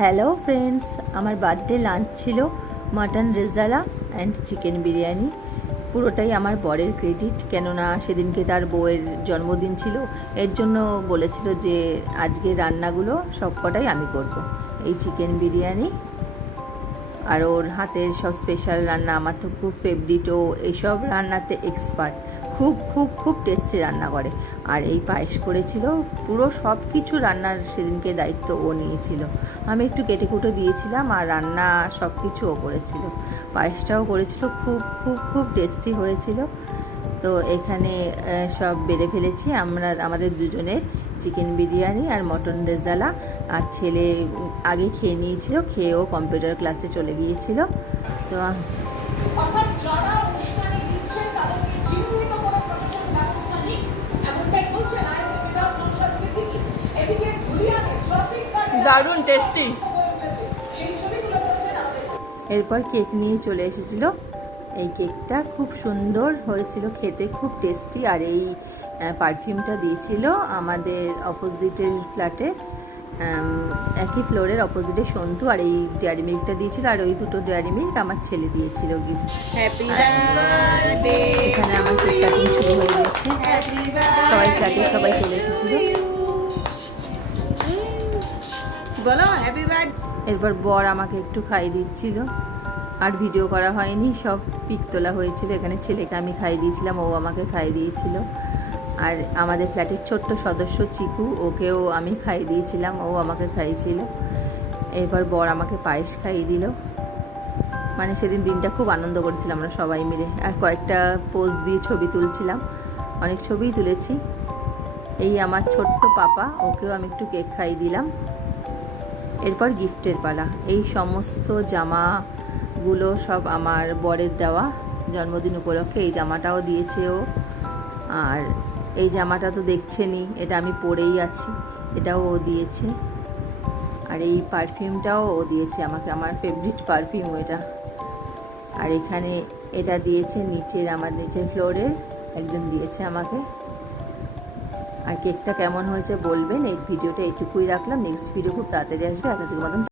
Hello friends, আমার birthday lunch ছিল mutton rezala and chicken biryani. পুরোটাই আমার বরের ক্রেডিট, কেননা সেদিনকে তার বউয়ের জন্মদিন ছিল। এর জন্য বলেছিল যে আজকে রান্নাগুলো সবকটাই আমি করব। এই চিকেন বিরিয়ানি আর ওর হাতের সব স্পেশাল রান্না আমার তো খুব ফেভারিট। ও এইসব রান্নাতে এক্সপার্ট, খুব খুব খুব টেস্টি রান্না করে। আর এই পায়েস করেছিল, পুরো সব কিছু রান্নার সেদিনকে দায়িত্ব ও নিয়েছিল। আমি একটু কেটে কুটে দিয়েছিলাম, আর রান্না সব কিছু ও করেছিল। পায়েসটাও করেছিল, খুব খুব খুব টেস্টি হয়েছিল। তো এখানে সব বেড়ে ফেলেছি আমরা, আমাদের দুজনের চিকেন বিরিয়ানি আর মটন রেজালা। আর ছেলে আগে খেয়ে নিয়েছিল, খেয়েও কম্পিউটার ক্লাসে চলে গিয়েছিল। তো দারুণ টেস্টি। এরপর কেক নিয়ে চলে এসেছিল। এই কেকটা খুব সুন্দর হয়েছিল, খেতে খুব টেস্টি। আর এই পারফিউমটা দিয়েছিল আমাদের অপোজিটের ফ্ল্যাটে, একই ফ্লোরের অপোজিটে সন্তু। আর এই ডেয়ারি মিল্কটা দিয়েছিল, আর ওই দুটো ডেয়ারি মিল্ক আমার ছেলে দিয়েছিল গিফট। এখানে আমার কেক কাটিং শুরু হয়ে গেছে, সবাই ফ্ল্যাটে সবাই চলে এসেছিল। এরপর বর আমাকে একটু খাইয়ে দিচ্ছিল, আর ভিডিও করা হয়নি, সব পিক তোলা হয়েছিল। এখানে ছেলেকে আমি খাইয়ে দিয়েছিলাম, ও আমাকে খাইয়ে দিয়েছিল। আর আমাদের ফ্ল্যাটের ছোট্ট সদস্য চিকু, ওকেও আমি খাইয়ে দিয়েছিলাম, ও আমাকে খাইয়েছিল। এরপর বর আমাকে পায়েস খাইয়ে দিল। মানে সেদিন দিনটা খুব আনন্দ করেছিলাম আমরা সবাই মিলে। আর কয়েকটা পোজ দিয়ে ছবি তুলছিলাম, অনেক ছবিই তুলেছি। এই আমার ছোট্ট পাপা, ওকেও আমি একটু কেক খাইয়ে দিলাম। এরপর গিফটের পালা। এই সমস্ত জামাগুলো সব আমার বরের দেওয়া, জন্মদিন উপলক্ষে এই জামাটাও দিয়েছে ও। আর এই জামাটা তো দেখছেনই, এটা আমি পরেই আছি, এটাও ও দিয়েছে। আর এই পারফিউমটাও ও দিয়েছে আমাকে, আমার ফেভারিট পারফিউম এটা। আর এখানে এটা দিয়েছে নিচের, আমার নিচের ফ্লোরের একজন দিয়েছে আমাকে। আর কেকটা কেমন হয়েছে বলবেন। এই ভিডিওটা এইটুকুই রাখলাম, নেক্সট ভিডিও খুব তাড়াতাড়ি আসবে। আজকের মতন